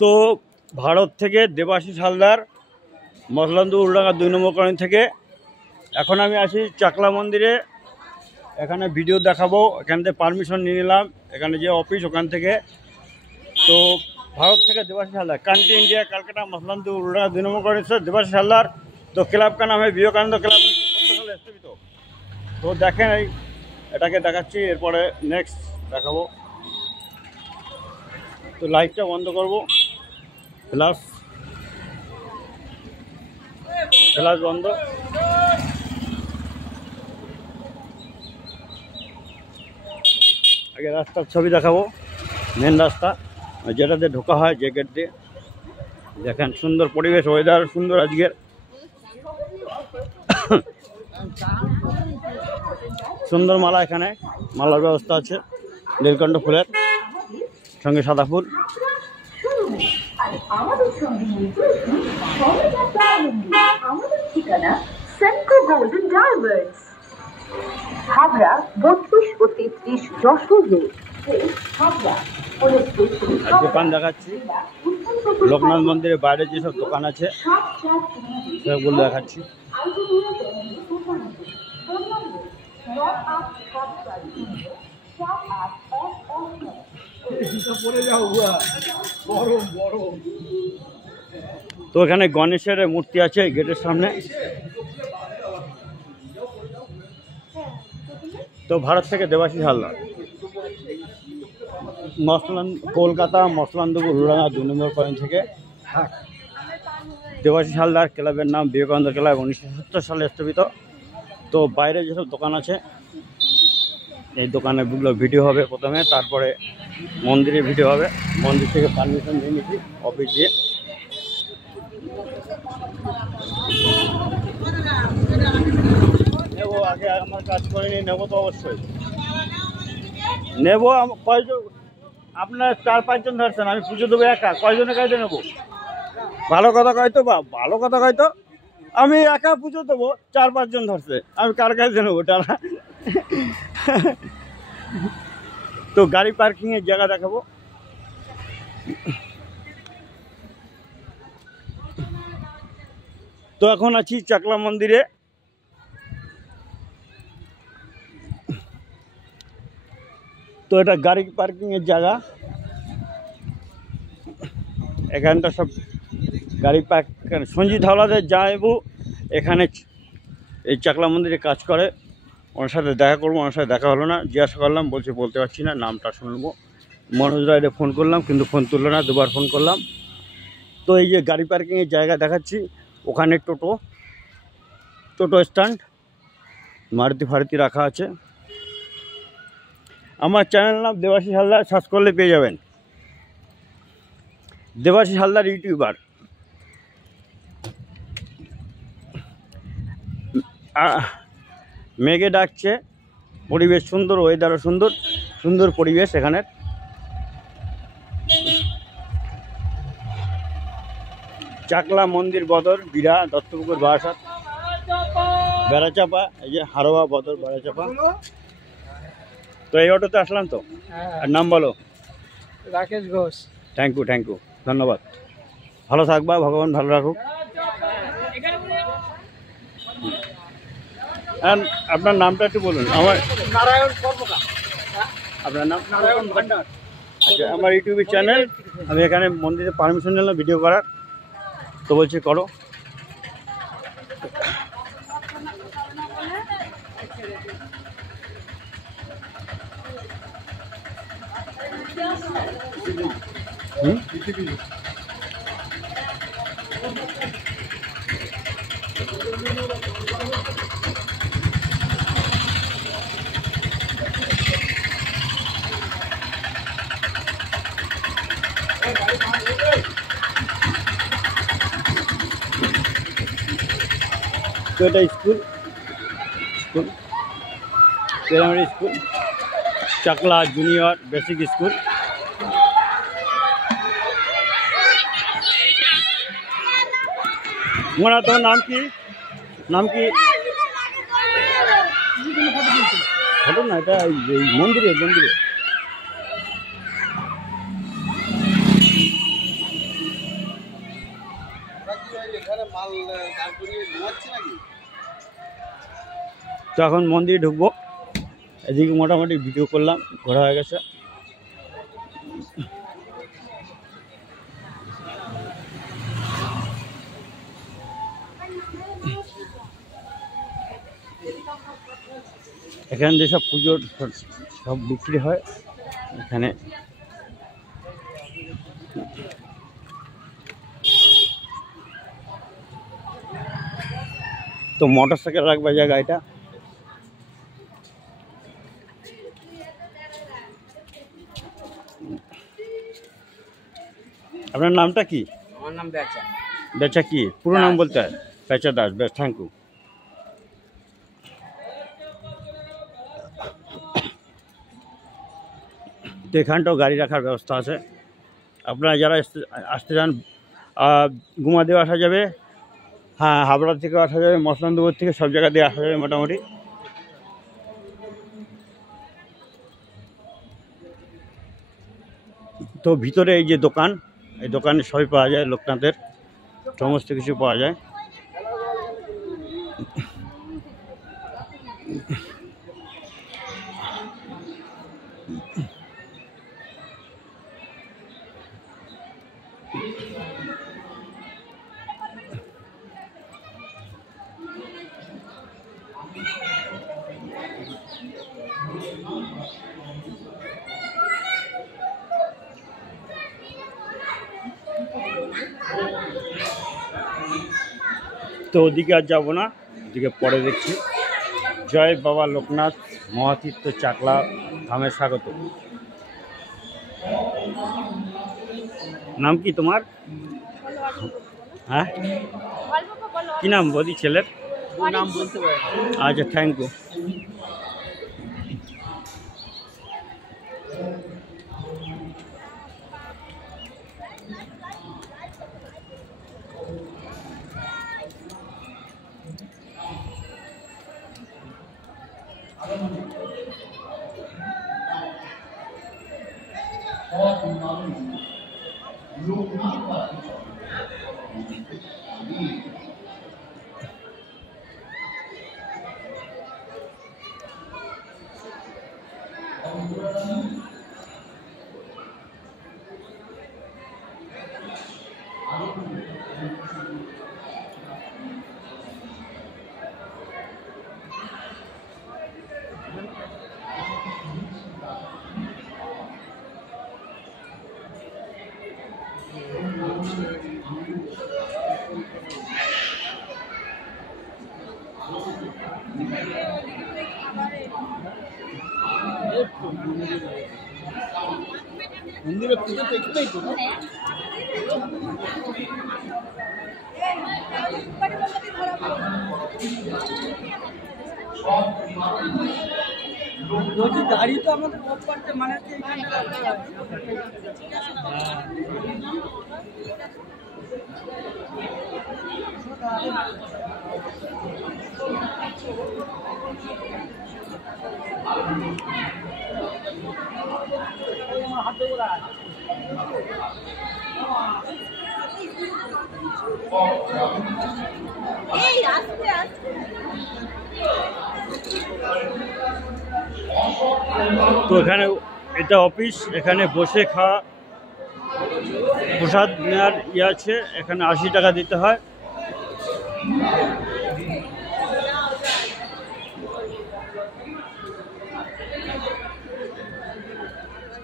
তো ভারত থেকে দেবাশিস হালদার, মসলান্দু উল্ডাঙ্গা 2 নম্বর কলোনি থেকে। এখন আমি আছি চাকলা মন্দিরে, এখানে ভিডিও দেখাবো। এখান থেকে পারমিশন নিয়ে নিলাম, এখানে যে অফিস ওখান থেকে। তো ভারত থেকে देवाशीष हल्दार, कंट्री इंडिया, कलकत्ता, मसलंदू उल्डा 2 নম্বর कॉलोनी से देवाशीष हल्दार। तो क्लब का नाम है विवेकानंद क्लब, 1970 সালে স্থাপিত। তো দেখেন এটাকে দেখাচ্ছি, এরপরে নেক্সট দেখাবো। তো লাইটটা বন্ধ করব, ফ্ল্যাশ বন্ধ। আগে রাস্তার ছবি দেখাবো, মেন রাস্তা যেটাতে ঢোকা হয়, যে গেট দিয়ে। দেখেন সুন্দর পরিবেশ, ওয়েদার সুন্দর আজকের। সুন্দর মালা, এখানে মালার ব্যবস্থা আছে, নীলকণ্ঠ ফুলের সঙ্গে সাদা ফুল। হাবড়া 32 ও 33 যশোর রোড। দোকান দেখাচ্ছি, লোকনাথ মন্দিরের বাইরে যেসব দোকান আছে সেগুলো দেখাচ্ছি। তো এখানে গণেশের মূর্তি আছে গেটের সামনে। তো ভারত থেকে देवाशीष হালদার, কলকাতা মসলান্দু উল্ডাঙ্গা 2 নম্বর কলোনি থেকে। देवाशीष হালদার ক্লাবের নাম বিবেকানন্দ ক্লাব, 1970 সালে স্থাপিত। তো বাইরে যেসব দোকান আছে, এই দোকানেগুলো ভিডিও হবে প্রথমে, তারপরে মন্দিরে ভিডিও হবে। মন্দির থেকে পারমিশন নিয়ে নিচ্ছি অফিস দিয়ে। নেবো, আগে আমার কাজ করে নিয়ে নেবো, তো অবশ্যই নেবো। কয়জন আপনার 4-5 জন ধরছেন, আমি পুজো দেবো একা, কয়জনের কাছে নেবো? ভালো কথা কয় তো, বা ভালো কথা কয় তো, আমি একা পুজো দেবো, 4-5 জন ধরছে, আমি কার কাছে নেবো টানা? তো গাড়ি পার্কিংয়ের জায়গা দেখাবো। তো এখন আছি চাকলা মন্দিরে। তো এটা গাড়ি পার্কিংয়ের জায়গা, এখানটা সব গাড়ি পার্ক। সঞ্জিত হাওলাদার জামাইবু এখানে এই চাকলা মন্দিরে কাজ করে, ওনার সাথে দেখা করবো। ওনার সাথে দেখা হলো না, জিজ্ঞাসা করলাম, বলছে বলতে পারছি না, নামটা শুনবো। মনোজ রায়রে ফোন করলাম, কিন্তু ফোন তুললো না, 2বার ফোন করলাম। তো এই যে গাড়ি পার্কিংয়ের জায়গা দেখাচ্ছি, ওখানে টোটো স্ট্যান্ড, মারুতি ফারুতি রাখা আছে। আমার চ্যানেল নাম देवाशीष হালদার, সার্চ করলে পেয়ে যাবেন। देवाशीष হালদার ইউটিউবার। মেঘে ডাকছে, পরিবেশ সুন্দর, ওয়েদারও সুন্দর, সুন্দর পরিবেশ এখানের। চাকলা মন্দির বদর, বিরা, দত্তপুকুর, বারাসাত, বেড়াচাপা, এই যে হারোয়া বদর বেড়াচাপা। তো এই অটোতে আসলাম। তো আর নাম বলো? রাকেশ ঘোষ। থ্যাংক ইউ, ধন্যবাদ। ভালো থাকবা, ভগবান ভালো রাখুক। আপনার নামটা একটু বলুন। আমার নারায়ণ কর্মকার। আপনার নাম? নারায়ণ ভান্ডার। আচ্ছা, আমার ইউটিউবের চ্যানেল। আমি এখানে মন্দিরে পারমিশন নিলাম ভিডিও করার, তো বলছি করো। तो এটা school primary school, Chakla junior basic school. Mona, তোমার নাম কি? ফটো না, এটা মন্দিরে। তো এখন মন্দিরে ঢুকবো। এদিকে মোটামুটি ভিডিও করলাম, ঘোরা হয়ে গেছে। এখানে যেসব পুজোর সব বিক্রি হয় এখানে। তো মোটর সাইকেল রাখবে জায়গা এটা। আপনার নামটা কি? আমার নাম বেচা। বেচা কি পুরো নাম বলতে হয়? বেচা দাস। বেশ, থ্যাংক ইউ। তো এখানটাও গাড়ি রাখার ব্যবস্থা আছে। আপনারা যারা আসতে চান গুমাদেও আসা যাবে, হ্যাঁ হাবড়া থেকেও আসা যাবে, মসলান্দপুর থেকে, সব জায়গা দিয়ে আসা যাবে মোটামুটি। তো ভিতরে এই যে দোকান, এই দোকানে সবই পাওয়া যায়, লোকনাথের সমস্ত কিছু পাওয়া যায়। তো ওদিকে আর যাবো না, ওদিকে পরে দেখছি। জয় বাবা লোকনাথ মহাতীর্থ চাকলা ধামে স্বাগত। নাম কি তোমার? হ্যাঁ, কি নাম বলি ছেলের? নাম বলতে পারে। আচ্ছা, থ্যাংক ইউ। মন্দিরের পুজো তো এখানেই তো না? বলছি গাড়ি তো আমাদের প্রপারটা মানে হচ্ছে এখানে হাত দেবো না। তো এখানে এটা অফিস, এখানে বসে খাওয়া, প্রসাদ নেওয়ার ইয়ে আছে। এখানে 80 টাকা দিতে হয়।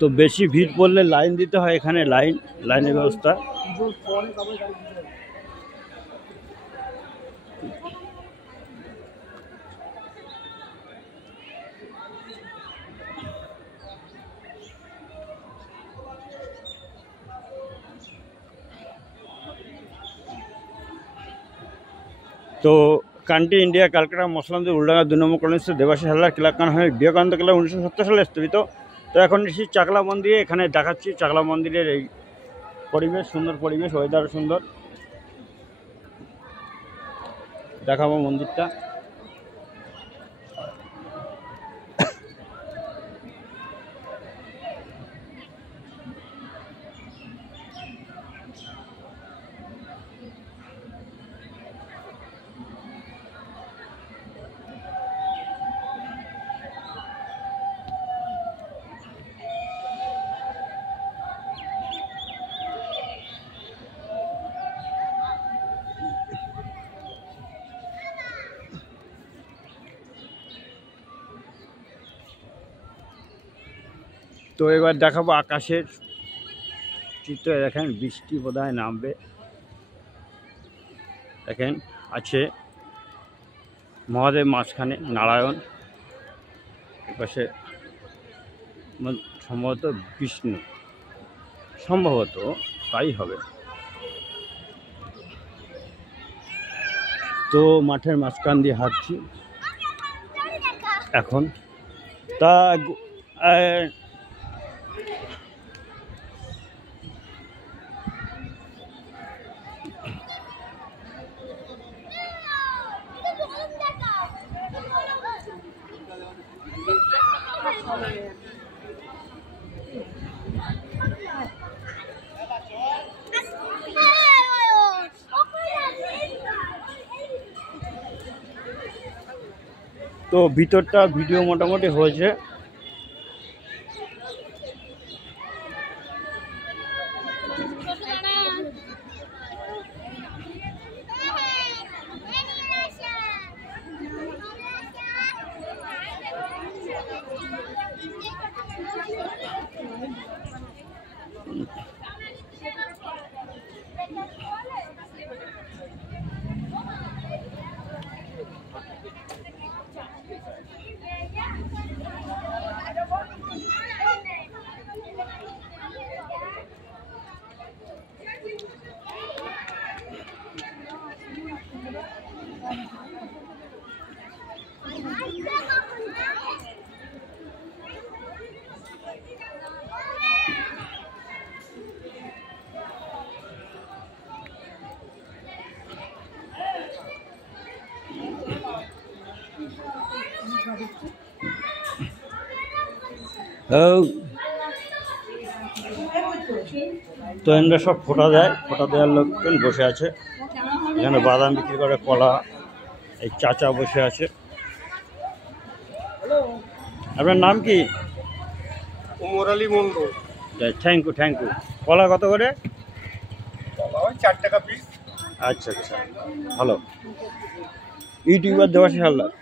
তো বেশি ভিড় পড়লে লাইন দিতে হয়, এখানে লাইনের ব্যবস্থা। তো কান্ট্রি ইন্ডিয়া ক্যালকাটা মসলান্দি উল্ডাঙ্গা 2 নম্বর কলোনি দেবাশিস হালদার ক্লাবখানা হয়ে বিবেকানন্দ ক্লাব 1970 সালে স্থাপিত। তো এখন এসেছি চাকলা মন্দিরে, এখানে দেখাচ্ছি চাকলা মন্দিরের এই পরিবেশ, সুন্দর পরিবেশ, ওয়েদার সুন্দর। দেখাবো মন্দিরটা। তো এবার দেখাবো আকাশের চিত্র। দেখেন বৃষ্টি বোধহয় নামবে। দেখেন আছে মহাদেব মাঝখানে, নারায়ণ এপাশে সম্ভবত বিষ্ণু, সম্ভবত তাই হবে। তো মাঠের মাঝখান দিয়ে হাঁটছি এখন। তা তো ভিতরটা ভিডিও মোটামুটি হয়েছে। তো এরা সব ফোঁটা দেয়, ফোঁটা দেওয়ার লোকজন বসে আছে এখানে, বাদাম বিক্রি করে, কলা। এই চাচা বসে আছে। আপনার নাম কি? Murali Mondal. Thank you, thank you. কলা কত করে? 4 টাকা পিস। আচ্ছা আচ্ছা, ভালো। ইউটিউবার দেবাশিস হালদার।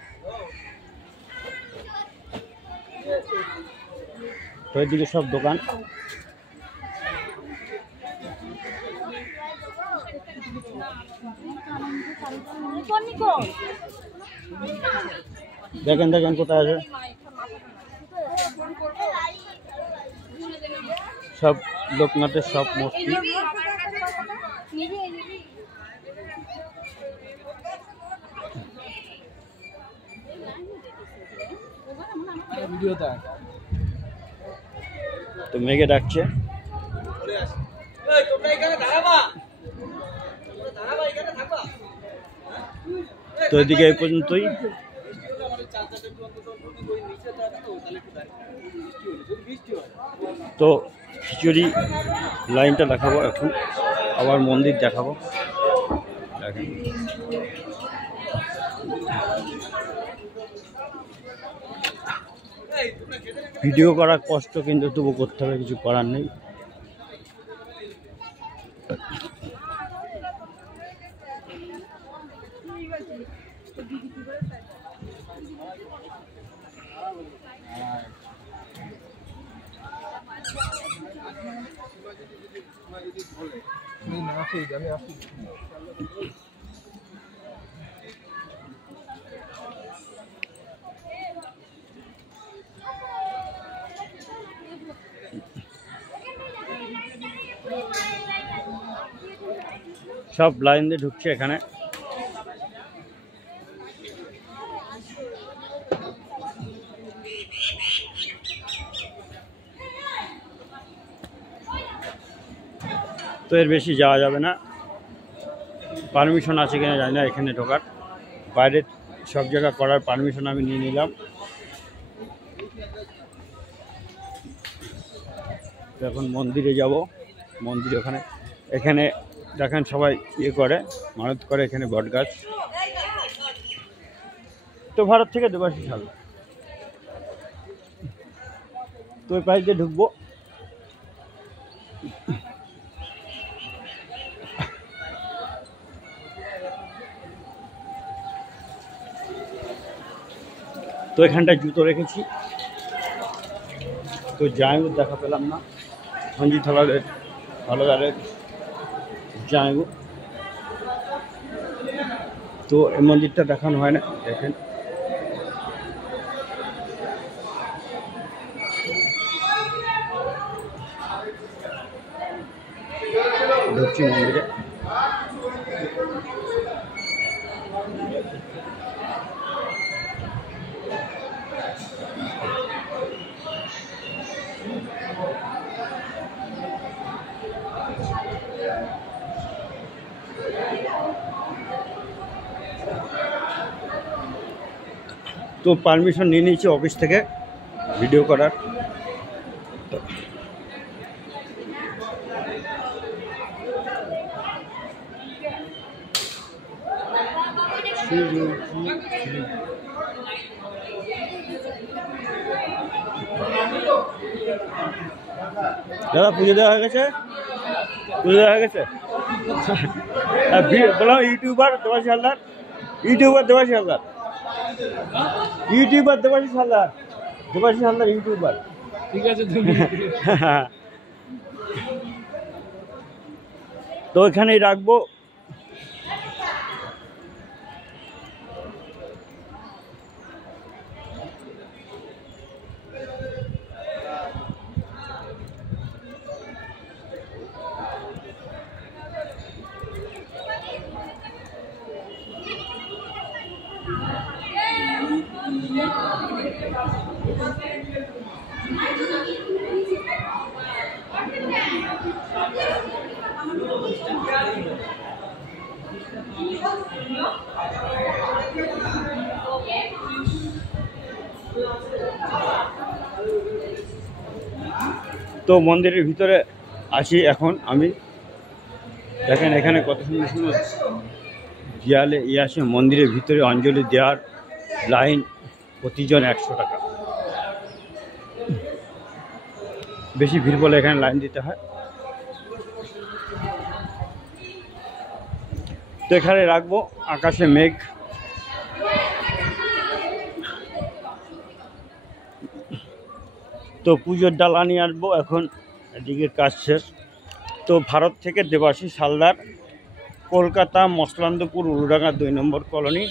তো এদিকে সব দোকান। দেখেন দেখেন কোথায় আছে সব লোকনাথের সব মূর্তি। তো মেঘে ডাকছে। তো এদিকে এই পর্যন্তই। তো খিচুড়ি লাইনটা দেখাবো এখন, আবার মন্দির দেখাবো। দেখেন ভিডিও করা কষ্ট, কিন্তু তবু করতে হবে, কিছু করার নেই। সব লাইন দিয়ে ঢুকছে এখানে। তো এর বেশি যাওয়া যাবে না, পারমিশন আছে কিনা জানি না এখানে ঢোকার। বাইরে সব জায়গা করার পারমিশন আমি নিয়ে নিলাম। এখন মন্দিরে যাব। মন্দির ওখানে, এখানে দেখেন সবাই ইয়ে করে, মানত করে এখানে বট গাছ। তো ভারত থেকে দেবাশিস হালদার। তো ওই পাশ দিয়ে ঢুকবো। তো এখানটায় জুতো রেখেছি। তো জায়গা দেখা পেলাম না। সঞ্জিত হালদারের জায়গা, তো এই মন্দিরটা দেখানো হয় না। দেখেন ঢুকছি মন্দিরে। তো পারমিশন নিয়ে নিয়েছি অফিস থেকে ভিডিও করার। দাদা পুজো দেওয়া হয়ে গেছে? পুজো দেওয়া হয়ে গেছে? বললাম YouTuber Debashis Haldar, YouTuber Debashis Haldar, YouTuber Debashis Haldar, Debashis Haldar YouTuber. ঠিক আছে তুমি তো এখানেই রাখবো। তো মন্দিরের ভিতরে আছি এখন আমি। দেখেন এখানে কত সুন্দর সুন্দর দেয়ালে আছে। মন্দিরের ভিতরে অঞ্জলি দেওয়ার লাইন প্রতিজন 100 টাকা। বেশি ভিড় বলে এখানে লাইন দিতে হয়। তো এখানে রাখবো। আকাশে মেঘ, তো পুজোর ডালা নিয়ে আসবো এখন। এদিকের কাজ শেষ। তো ভারত থেকে দেবাশিস হালদার, কলকাতা মসলান্দপুর উলুডাঙ্গা 2 নম্বর কলোনি।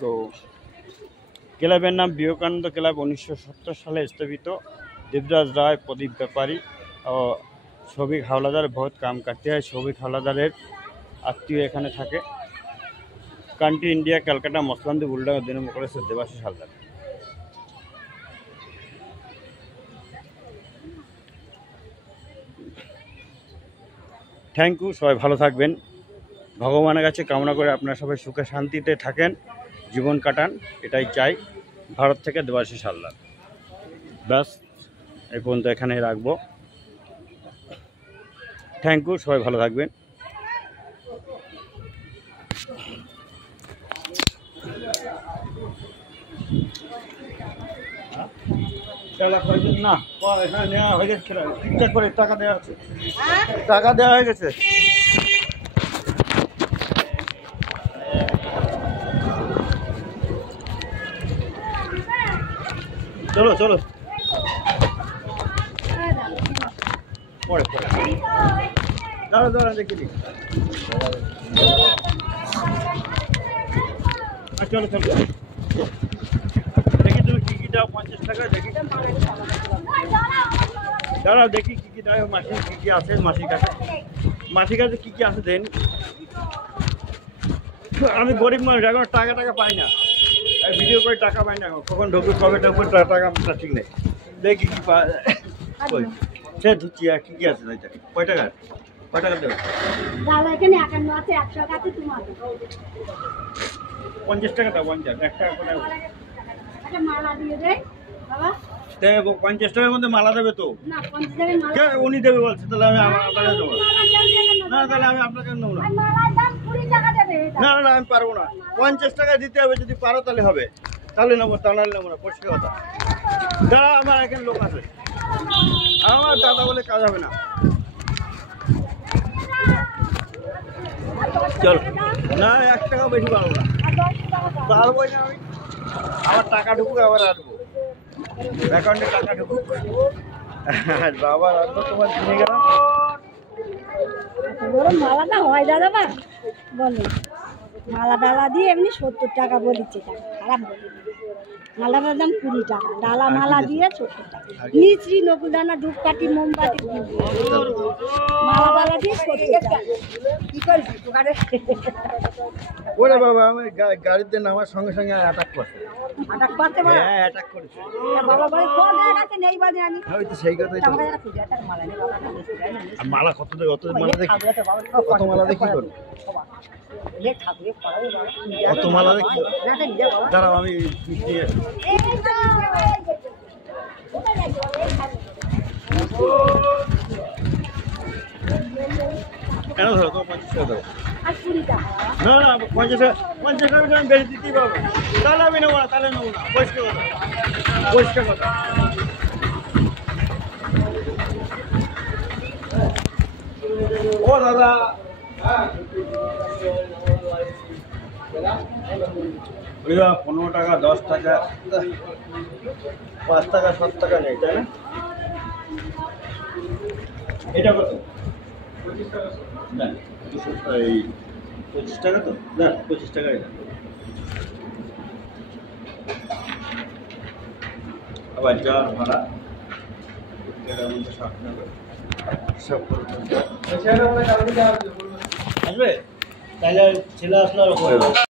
তো ক্লাবের নাম বিবেকানন্দ ক্লাব, 1970 সালে স্থাপিত। দেবরাজ রায়, প্রদীপ ব্যাপারী ও শৌভিক হাওলাদার বহুত কাম করতে হয়। শৌভিক হাওলাদারের আত্মীয় এখানে থাকে। Country India, Calcutta Machhlandapur Uludanga 2 number college, Debashis Haldar. Thank you, সবাই ভালো থাকবেন। ভগবানের কাছে কামনা করে আপনারা সবাই সুখে শান্তিতে থাকেন, জীবন কাটান, এটাই চাই। ভারত থেকে দেবাশিস হালদার। ব্যাস এই পর্যন্ত এখানেই রাখবো। থ্যাংক ইউ, সবাই ভালো থাকবেন। না এখানে নেওয়া হয়ে গেছে, ঠিকঠাক করে টাকা দেওয়া আছে, টাকা দেওয়া হয়ে গেছে। চলো চলো পরে পরে দাঁড়া দাঁড়া দেখি নি। চলো চলো দেখি তুমি কি কি দাও। 50 টাকা দেখি, দাঁড়াও দেখি কি কি দাও। মাসির কি কি আছে, মাসির কাছে, মাসির কাছে কি কি আছে দেন। আমি গরিব মানুষ, এখন টাকা টাকা পাই না, ভিডিও করে টাকা পাই না। কখন ঢুকবে কবে ঢুকবে টাকা ঠিক নেই। দেখি কি পাওয়া যায়। সে ধুচ্ছি আর কি কি আছে। কয় টাকা, কয় টাকা দেবে? 50 টাকা দাও। 50 1 টাকা করে 50 টাকার মধ্যে মালা দেবে তো? উনি দেবে বলছে, তাহলে আমি আপনাকে দেবো না। তাহলে আমি আপনাকে নেবো না। না না আমি পারবো না। 50 টাকা দিতে হবে, যদি পারো তাহলে হবে, তাহলে নেবো, তাহলে নেবো না। পরিষ্কার কথা। দাঁড়া, আমার এখানে লোক আছে, আমার দাদা বলে কাজ হবে না। চল না, 1 টাকাও বেশি পারবো না, পারবোই না আমি। আমার টাকা ঢুকুক আবার আসবো। অ্যাকাউন্টে টাকা ঢুকুক। আর বাবা রাত তোমার কিনে গেলাম। বড় মালাটা হয় দাদা বা বলো মালা ডালা দিয়ে এমনি 70 টাকা বলেছে টাকা খারাপ বলি মালাটার দাম 20 টাকা ডালা মালা দিয়ে 70 টাকা মিছরি নকুলদানা ধূপকাঠি মোমবাতি মালা ডালা দিয়ে 70 টাকা কি করবি দোকানে ওরে বাবা আমি গাড়িতে নামার সঙ্গে সঙ্গে অ্যাটাক করছে। আটাক করতে পারে হ্যাঁ অ্যাটাক করেছে। বাবা বলে কোন কাছে নেই বাজে আমি ওই তো সেই কথাই তো। আমাকে একটা পূজা টাকা মালা নেই বাবা আর মালা কত দেবে? অত মালা দেখি, কত মালা দেখি করবো? লে ঠাকুরে পড়াবো বাবা কত মালা দেখি? দাঁড়াও আমি মিষ্টি কেন ধরো তো 50 টাকা দাও। আর 20 টাকা না না 50 টাকা আমি বেশি দিতেই পারবো। তাহলে আমি নেবো না, তাহলে নেবো না। পরিষ্কার কথা, পরিষ্কার কথা। ও দাদা 15 টাকা 10 টাকা 5 টাকা 7 টাকা নেই, তাই না? এটা কত? 25 টাকা। না 25 টাকা তো না, 25 টাকাই না। আবার যাওয়ার ভাড়া এটার মধ্যে 60 টাকা সব আসবে, তাহলে ছেলে আসলে আর